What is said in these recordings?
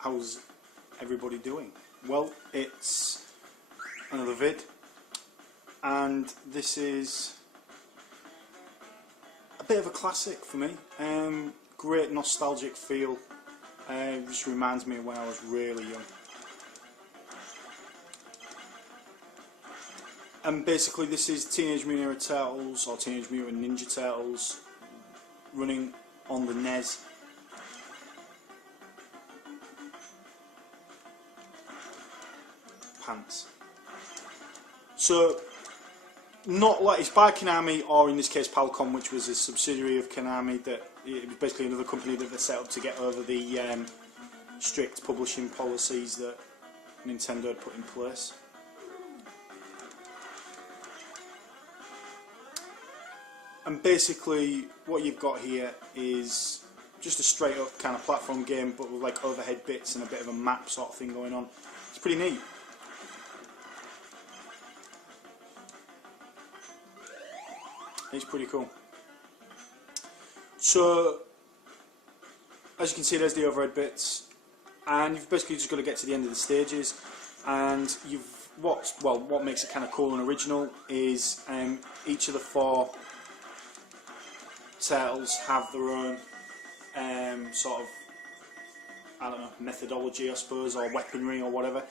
how's everybody doing? Well, it's another vid, and this is a bit of a classic for me. Great nostalgic feel. Just reminds me of when I was really young. And basically this is Teenage Mutant Ninja Turtles, or Teenage Mutant Ninja Turtles, running on the NES. Pants. So, not like, it's by Konami, or in this case Palcom, which was a subsidiary of Konami. That it was basically another company that they set up to get over the strict publishing policies that Nintendo had put in place. And basically what you've got here is just a straight up kind of platform game, but with like overhead bits and a bit of a map sort of thing going on. It's pretty neat. It's pretty cool. So, as you can see, there's the overhead bits, and you've basically just got to get to the end of the stages. And what makes it kind of cool and original is each of the 4 turtles have their own sort of, I don't know, methodology, I suppose, or weaponry or whatever.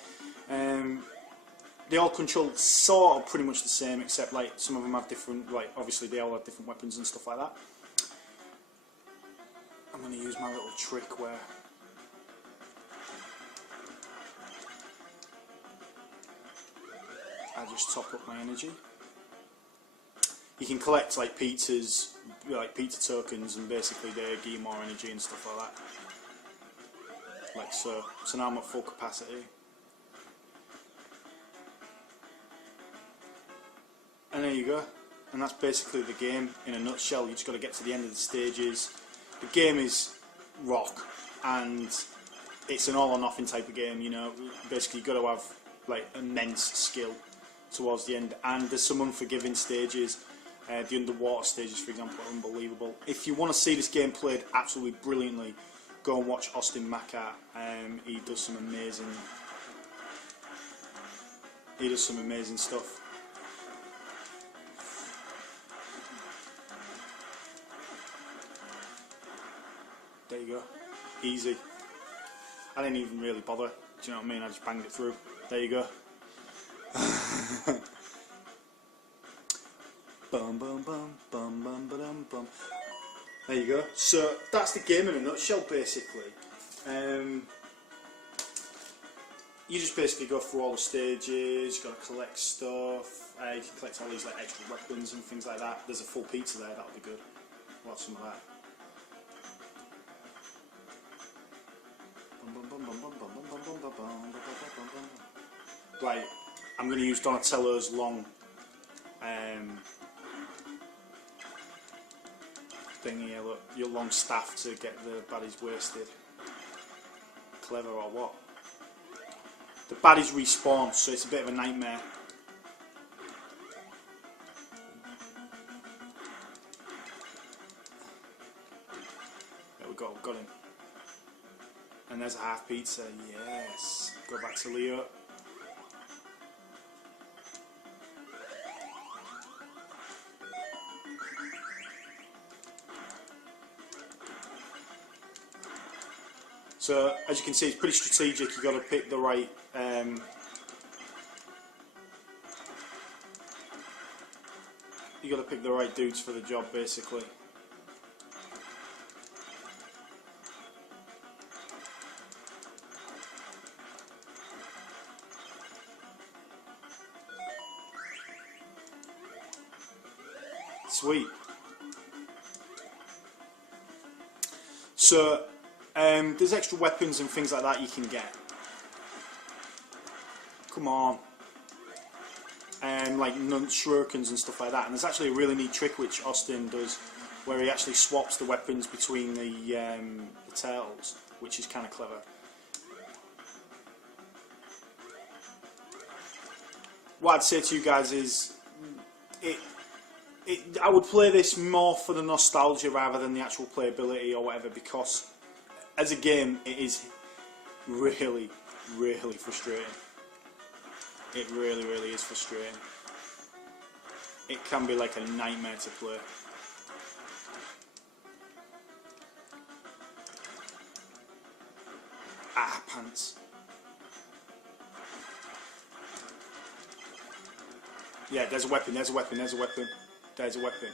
They all control sort of pretty much the same, except like some of them have different, like obviously they all have different weapons and stuff like that. I'm going to use my little trick where I just top up my energy. You can collect like pizza tokens, and basically they give you more energy and stuff like that. Like so. So now I'm at full capacity. And there you go. And that's basically the game in a nutshell. You just got to get to the end of the stages. The game is rock, and it's an all or nothing type of game, you know. Basically you've got to have like immense skill towards the end, and there's some unforgiving stages. The underwater stages, for example, are unbelievable. If you want to see this game played absolutely brilliantly, go and watch Austin Mackart. He does some amazing stuff. There you go. Easy. I didn't even really bother. Do you know what I mean? I just banged it through. There you go. Bum bum bum bum bum bum bum. There you go. So that's the game in a nutshell, basically. You just basically go through all the stages. You got to collect stuff. You can collect all these like extra weapons and things like that. There's a full pizza there. That'll be good. We'll have some of that. Right, I'm going to use Donatello's long thing here, look, your long staff to get the baddies wasted. Clever or what? The baddies respawn, so it's a bit of a nightmare. There we go, got him. And there's a half pizza, yes. Go back to Leo. So, as you can see, it's pretty strategic. You've got to pick the right dudes for the job, basically. Sweet. So, there's extra weapons and things like that you can get. Come on. Like shurikens and stuff like that. And there's actually a really neat trick which Austin does, where he actually swaps the weapons between the turtles, which is kind of clever. What I'd say to you guys is, I would play this more for the nostalgia rather than the actual playability or whatever, because as a game it is really, really frustrating. It really, really is frustrating. It can be like a nightmare to play. Ah, pants. Yeah, there's a weapon, there's a weapon, there's a weapon, there's a weapon.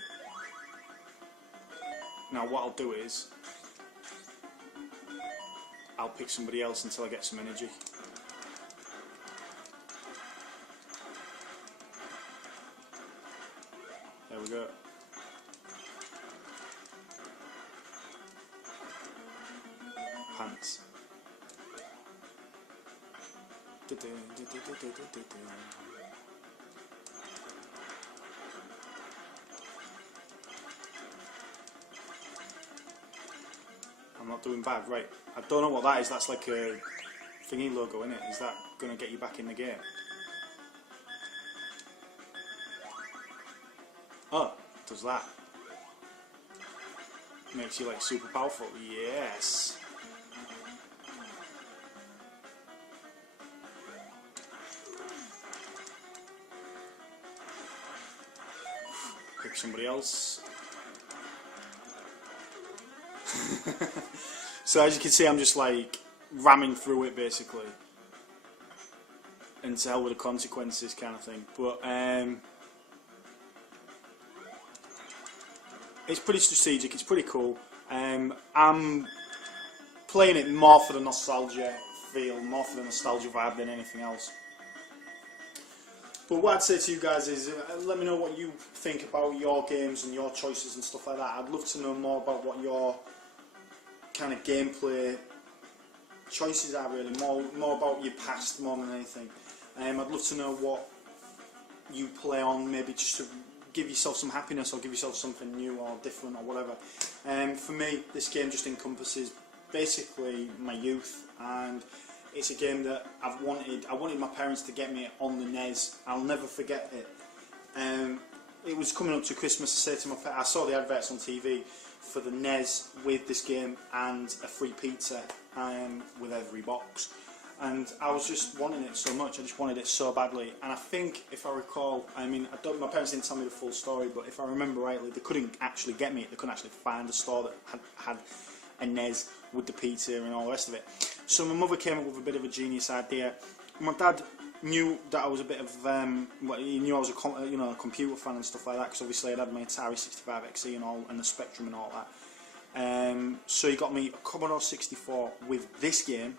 Now what I'll do is, I'll pick somebody else until I get some energy. There we go. Pants. I'm not doing bad, right? I don't know what that is. That's like a thingy logo, isn't it? Is that going to get you back in the game? Oh, it does that. Makes you like super powerful. Yes. Pick somebody else. So as you can see, I'm just like ramming through it basically, and to hell with the consequences kind of thing. But it's pretty strategic, it's pretty cool. I'm playing it more for the nostalgia feel, more for the nostalgia vibe than anything else. But what I'd say to you guys is, let me know what you think about your games and your choices and stuff like that. I'd love to know more about what your kind of gameplay choices are, really, more about your past more than anything. I'd love to know what you play on, maybe just to give yourself some happiness or give yourself something new or different or whatever. For me, this game just encompasses basically my youth, and it's a game that I wanted my parents to get me on the NES. I'll never forget it. It was coming up to Christmas. I said to my parents, I saw the adverts on TV for the NES with this game and a free pizza with every box, and I was just wanting it so much. I just wanted it so badly. And I think, if I recall, I mean, my parents didn't tell me the full story, but if I remember rightly, they couldn't actually get me it. They couldn't actually find a store that had a NES with the pizza and all the rest of it. So my mother came up with a bit of a genius idea. My dad knew that I was a bit of, he knew I was a computer fan and stuff like that, because obviously I'd had my Atari 65XE and the Spectrum and all that. So he got me a Commodore 64 with this game,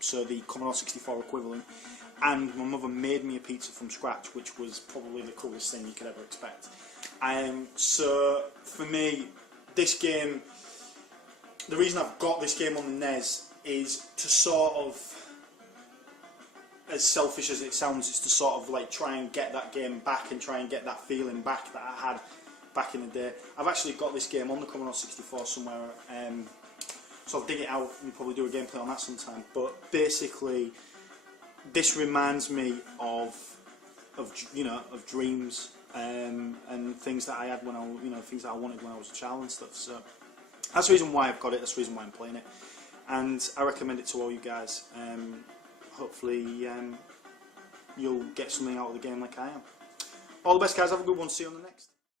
so the Commodore 64 equivalent, and my mother made me a pizza from scratch, which was probably the coolest thing you could ever expect. So for me, this game, the reason I've got this game on the NES is to sort of, as selfish as it sounds, it's to sort of like try and get that game back and try and get that feeling back that I had back in the day. I've actually got this game on the Commodore 64 somewhere, so I'll dig it out and probably do a gameplay on that sometime. But basically, this reminds me of dreams and things that I had when things that I wanted when I was a child and stuff. So that's the reason why I've got it. That's the reason why I'm playing it, and I recommend it to all you guys. Hopefully you'll get something out of the game like I am. All the best, guys. Have a good one. See you on the next.